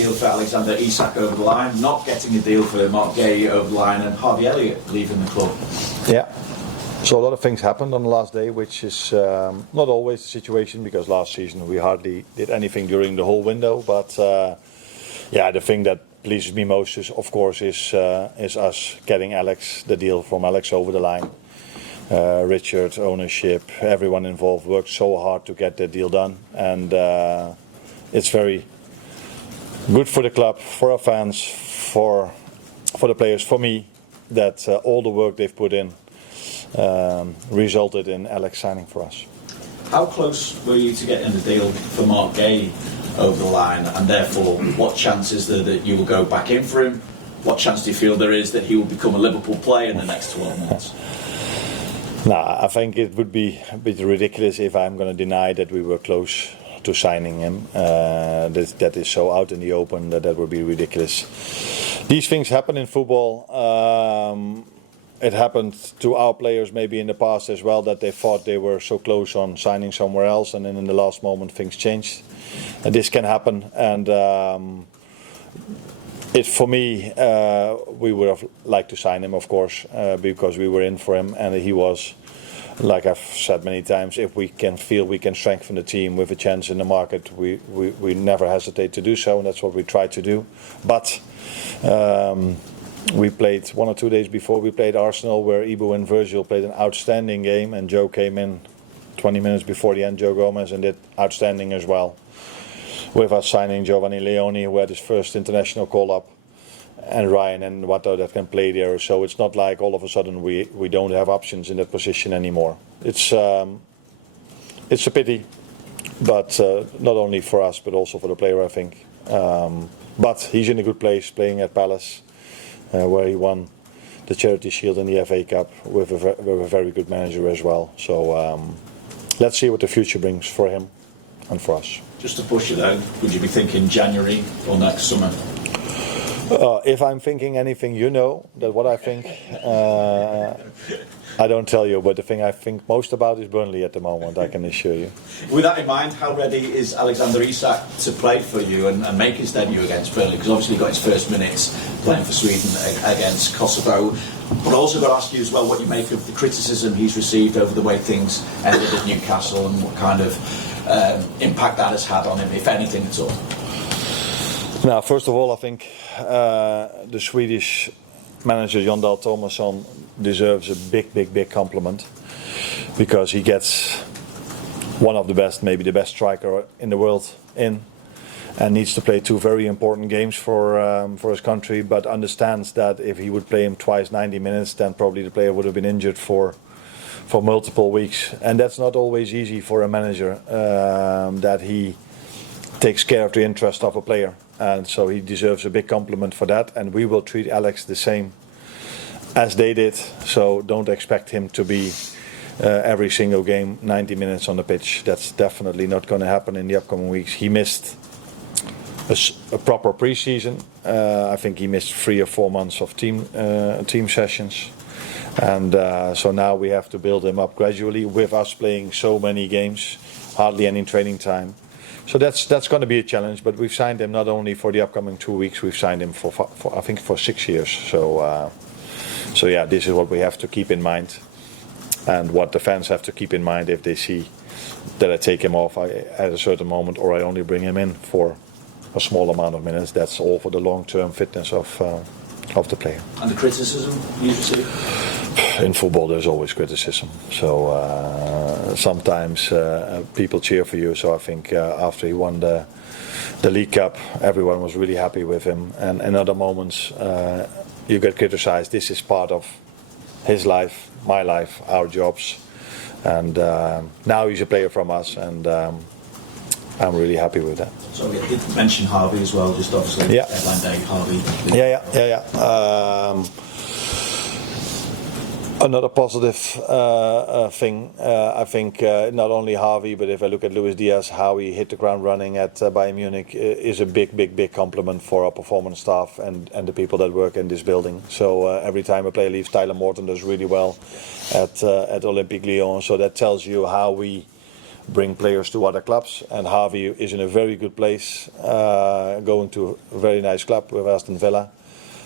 deal for Alexander Isak over the line, not getting a deal for Mark Guehi over the line, and Harvey Elliott leaving the club. Yeah. So a lot of things happened on the last day, which is not always the situation, because last season we hardly did anything during the whole window. But the thing that pleases me most is, of course, is us getting the deal from Alex over the line. Richard, ownership, everyone involved worked so hard to get that deal done, and it's very good for the club, for our fans, for the players, for me, that all the work they've put in resulted in Alex signing for us. How close were you to getting the deal for Mark Guehi over the line, and therefore what chance is there that you will go back in for him? What chance do you feel there is that he will become a Liverpool player in the next 12 months? I think it would be a bit ridiculous if I'm going to deny that we were close to signing him. That is so out in the open that would be ridiculous. These things happen in football. It happened to our players maybe in the past as well, that they thought they were so close on signing somewhere else, and then in the last moment things changed. And this can happen, and for me, we would have liked to sign him, of course, because we were in for him, and he was, like I've said many times, if we can feel we can strengthen the team with a chance in the market, we never hesitate to do so, and that's what we try to do. But we played 1 or 2 days before we played Arsenal, where Ibu and Virgil played an outstanding game, and Joe came in 20 minutes before the end, Joe Gomez, and did outstanding as well. With us signing Giovanni Leoni, who had his first international call-up, and Ryan and Watto that can play there. So it's not like all of a sudden we don't have options in that position anymore. It's a pity, but not only for us, but also for the player, I think. But he's in a good place, playing at Palace, where he won the Charity Shield and the FA Cup with a very good manager as well. So let's see what the future brings for him and for us. Just to push it out, would you be thinking January or next summer? If I'm thinking anything, you know that what I think. I don't tell you, but the thing I think most about is Burnley at the moment, I can assure you. With that in mind, how ready is Alexander Isak to play for you and make his debut against Burnley? Because obviously he got his first minutes playing for Sweden against Kosovo. But I also got to ask you as well what you make of the criticism he's received over the way things ended at Newcastle, and what kind of impact that has had on him, if anything at all. Now, first of all, I think the Swedish manager Jon Dahl Tomasson deserves a big compliment, because he gets one of the best, maybe the best striker in the world in, and needs to play 2 very important games for his country, but understands that if he would play him twice 90 minutes, then probably the player would have been injured for multiple weeks, and that's not always easy for a manager, that he takes care of the interest of a player. And so he deserves a big compliment for that, and we will treat Alex the same as they did. So don't expect him to be every single game 90 minutes on the pitch. That's definitely not going to happen in the upcoming weeks. He missed a proper pre-season. I think he missed 3 or 4 months of team sessions, and so now we have to build him up gradually, with us playing so many games, hardly any training time. So that's going to be a challenge, but we've signed him not only for the upcoming 2 weeks, we've signed him for I think for 6 years. So yeah, this is what we have to keep in mind, and what the fans have to keep in mind if they see that I take him off at a certain moment, or I only bring him in for a small amount of minutes. That's all for the long-term fitness of the player. And the criticism you receive? In football, there's always criticism. So sometimes people cheer for you. So I think after he won the League Cup, everyone was really happy with him. And in other moments, you get criticized. This is part of his life, my life, our jobs. And now he's a player from us, and I'm really happy with that. So you did mention Harvey as well, just obviously. Yeah. Deadline day, Harvey. Yeah. Another positive thing, I think, not only Harvey, but if I look at Luis Diaz, how he hit the ground running at Bayern Munich is a big compliment for our performance staff and the people that work in this building. So every time a player leaves, Tyler Morton does really well at Olympique Lyon. So that tells you how we bring players to other clubs, and Harvey is in a very good place, going to a very nice club with Aston Villa.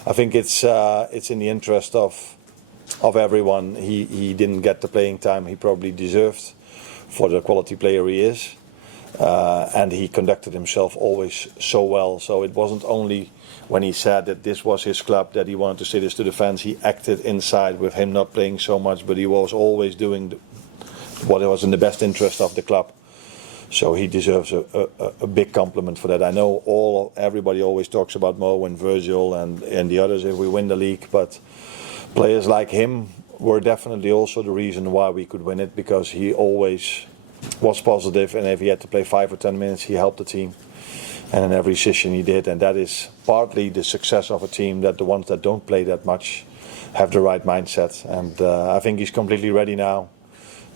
I think it's in the interest of everyone. He didn't get the playing time he probably deserved for the quality player he is, and he conducted himself always so well. So it wasn't only when he said that this was his club that he wanted to say this to the fans. He acted inside with him not playing so much, but he was always doing what was in the best interest of the club. So he deserves a big compliment for that. I know everybody always talks about Mo and Virgil and the others if we win the league, but players like him were definitely also the reason why we could win it, because he always was positive, and if he had to play 5 or 10 minutes, he helped the team. And in every session he did, and that is partly the success of a team, that the ones that don't play that much have the right mindset. And I think he's completely ready now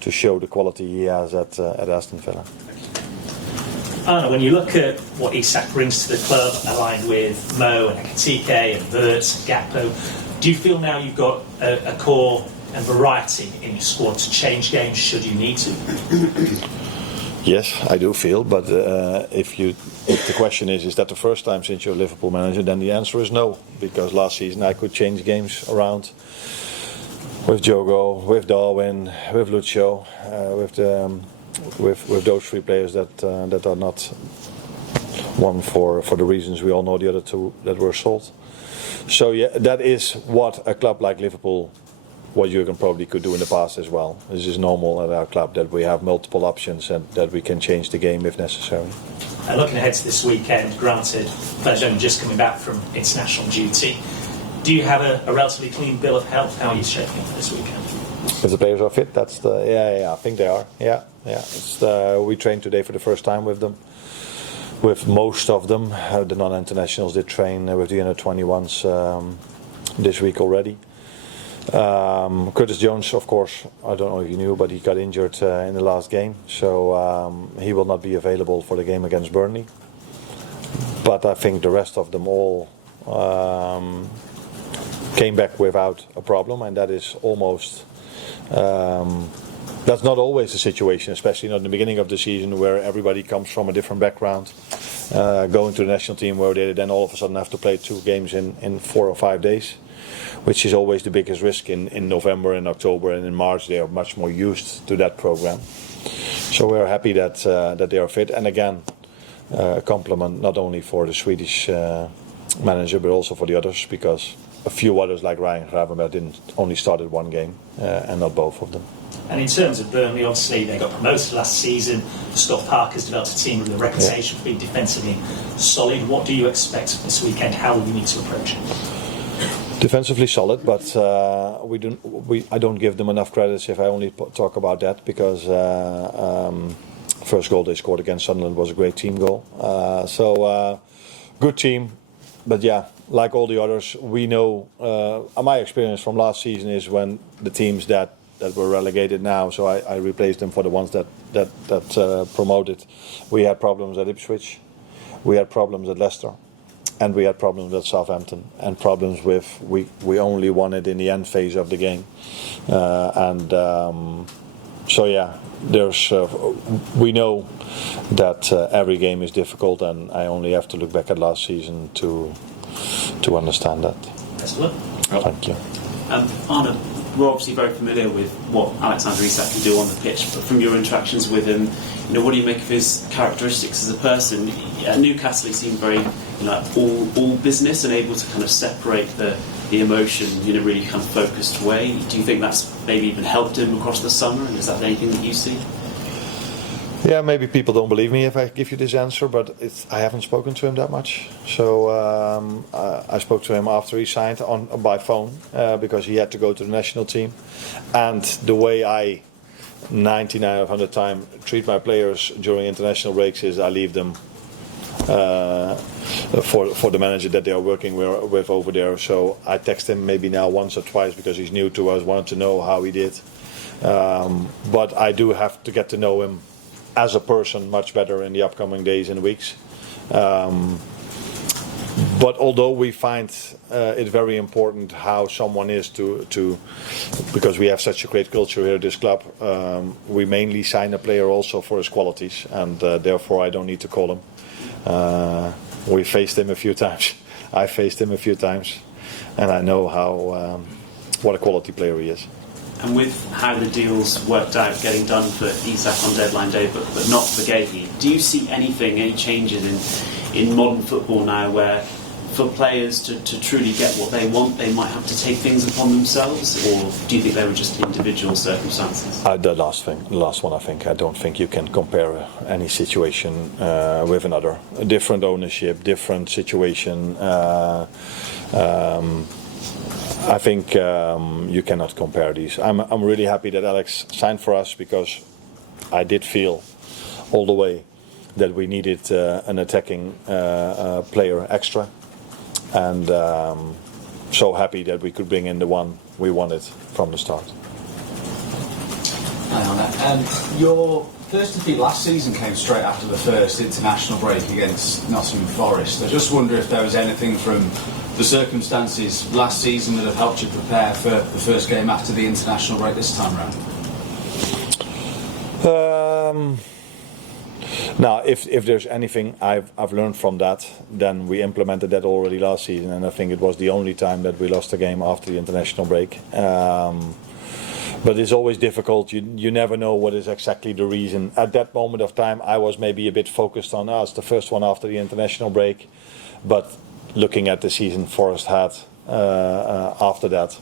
to show the quality he has at Aston Villa. Arne, when you look at what Isak brings to the club, aligned with Mo and Ekitike and Wirtz, Gakpo, do you feel now you've got a core and variety in your squad to change games should you need to? Yes, I do feel, but if the question is that the first time since you're a Liverpool manager, then the answer is no, because last season I could change games around with Diogo, with Darwin, with Lucio, with those 3 players that are not one for the reasons we all know, the other 2 that were sold. So yeah, that is what a club like Liverpool, what Jurgen probably could do in the past as well. This is normal at our club, that we have multiple options and that we can change the game if necessary. Looking ahead to this weekend, granted, players only just coming back from international duty, do you have a relatively clean bill of health? How are you shaping up this weekend? If the players are fit, that's I think they are. Yeah. It's we trained today for the first time with them. With most of them, the non-internationals did train with the under-21s this week already. Curtis Jones, of course, I don't know if you knew, but he got injured in the last game, so he will not be available for the game against Burnley. But I think the rest of them all came back without a problem, and that is almost that's not always the situation, especially not in the beginning of the season where everybody comes from a different background, going to the national team where they then all of a sudden have to play 2 games in 4 or 5 days, which is always the biggest risk in November and October, and in March they are much more used to that program. So we are happy that they are fit, and again a compliment not only for the Swedish manager but also for the others, because a few others like Ryan Gravenberg didn't only started 1 game and not both of them. And in terms of Burnley, obviously they got promoted last season. Scott Parker's developed a team with a reputation for being defensively solid. What do you expect this weekend? How will we need to approach it? Defensively solid, but I don't give them enough credits if I only talk about that, because first goal they scored against Sunderland was a great team goal. Good team, but yeah, like all the others, we know. My experience from last season is when the teams that were relegated now, so I replaced them for the ones that promoted. We had problems at Ipswich, we had problems at Leicester, and we had problems at Southampton, and problems with we only won it in the end phase of the game, so yeah, there's we know that every game is difficult, and I only have to look back at last season to understand that. Best of luck. Thank you. Arne, we're obviously very familiar with what Alexander Isak can do on the pitch, but from your interactions with him, what do you make of his characteristics as a person? At Newcastle, he seemed very all business and able to kind of separate the emotion in a really kind of focused way. Do you think that's maybe even helped him across the summer, and is that anything that you see? Yeah, maybe people don't believe me if I give you this answer, but I haven't spoken to him that much. So I spoke to him after he signed by phone because he had to go to the national team. And the way I 99 of 100 times treat my players during international breaks is I leave them for the manager that they are working with over there. So I text him maybe now once or twice because he's new to us, wanted to know how he did. But I do have to get to know him as a person much better in the upcoming days and weeks. But although we find it very important how someone is to because we have such a great culture here at this club, we mainly sign a player also for his qualities, and therefore I don't need to call him. We faced him a few times. I faced him a few times, and I know what a quality player he is. And with how the deals worked out, getting done for Isak on deadline day, but not for Guehi, do you see any changes in modern football now where for players to truly get what they want, they might have to take things upon themselves, or do you think they were just individual circumstances? The last one, I think. I don't think you can compare any situation with another. A different ownership, different situation. I think you cannot compare these. I'm really happy that Alex signed for us, because I did feel all the way that we needed an attacking player extra, and so happy that we could bring in the one we wanted from the start. Your first defeat last season came straight after the first international break against Nottingham Forest. I just wonder if there was anything from the circumstances last season that have helped you prepare for the first game after the international break this time round. Now, if there's anything I've learned from that, then we implemented that already last season, and I think it was the only time that we lost a game after the international break. But it's always difficult. You never know what is exactly the reason. At that moment of time, I was maybe a bit focused on us, the first one after the international break. But looking at the season Forest had after that,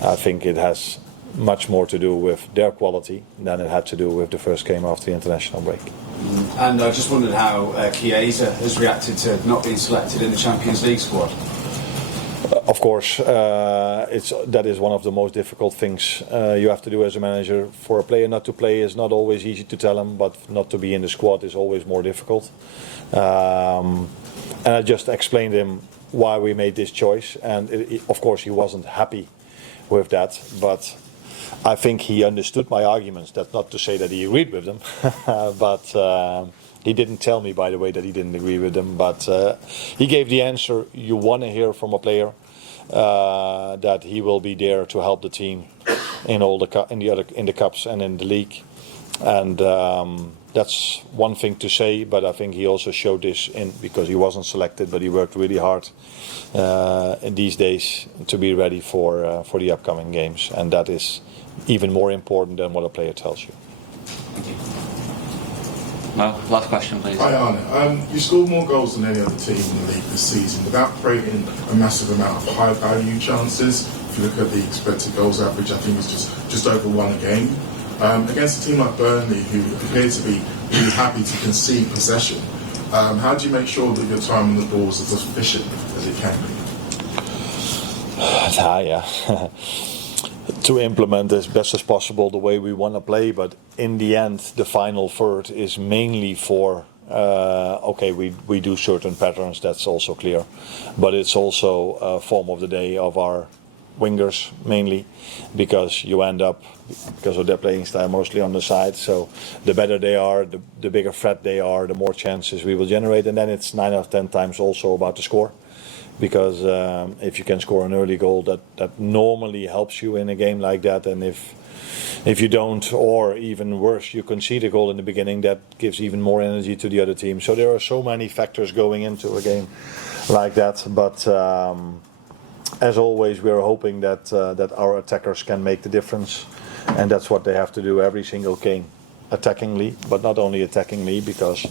I think it has much more to do with their quality than it had to do with the first game after the international break. And I just wondered how Chiesa has reacted to not being selected in the Champions League squad. Of course, that is one of the most difficult things you have to do as a manager. For a player not to play is not always easy to tell him, but not to be in the squad is always more difficult. And I just explained him why we made this choice, and of course he wasn't happy with that, but I think he understood my arguments. That's not to say that he agreed with them, but he didn't tell me, by the way, that he didn't agree with them. But he gave the answer you want to hear from a player, that he will be there to help the team in all in the cups and in the league, and that's one thing to say. But I think he also showed this because he wasn't selected, but he worked really hard in these days to be ready for the upcoming games, and that is even more important than what a player tells you. Thank you. Well, last question, please. Hi, Arne. You scored more goals than any other team in the league this season without creating a massive amount of high-value chances. If you look at the expected goals average, I think it's just over one a game. Against a team like Burnley, who appear to be really happy to concede possession, how do you make sure that your time on the ball is as efficient as it can be? To implement as best as possible the way we want to play, but in the end the final third is mainly for we do certain patterns, that's also clear, but it's also a form of the day of our wingers mainly, because you end up, because of their playing style, mostly on the side. So the better they are, the bigger threat they are, the more chances we will generate, and then it's 9 out of 10 times also about the score. Because if you can score an early goal, that normally helps you in a game like that, and if you don't, or even worse, you concede a goal in the beginning, that gives even more energy to the other team. So there are so many factors going into a game like that. But as always, we are hoping that our attackers can make the difference, and that's what they have to do every single game, attackingly, but not only attackingly, because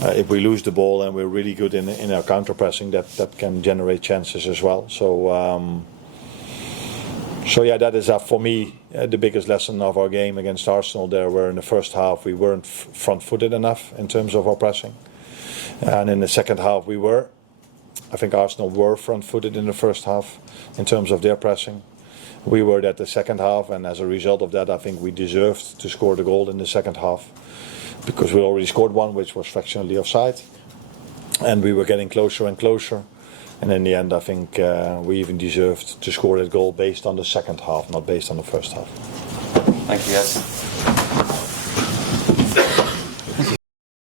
if we lose the ball and we're really good in our counter-pressing, that can generate chances as well. So that is for me the biggest lesson of our game against Arsenal there, where in the first half we weren't front-footed enough in terms of our pressing, and in the second half we were. I think Arsenal were front-footed in the first half in terms of their pressing. We were at the second half, and as a result of that, I think we deserved to score the goal in the second half, because we already scored one, which was fractionally offside, and we were getting closer and closer. And in the end, I think we even deserved to score that goal based on the second half, not based on the first half. Thank you, guys.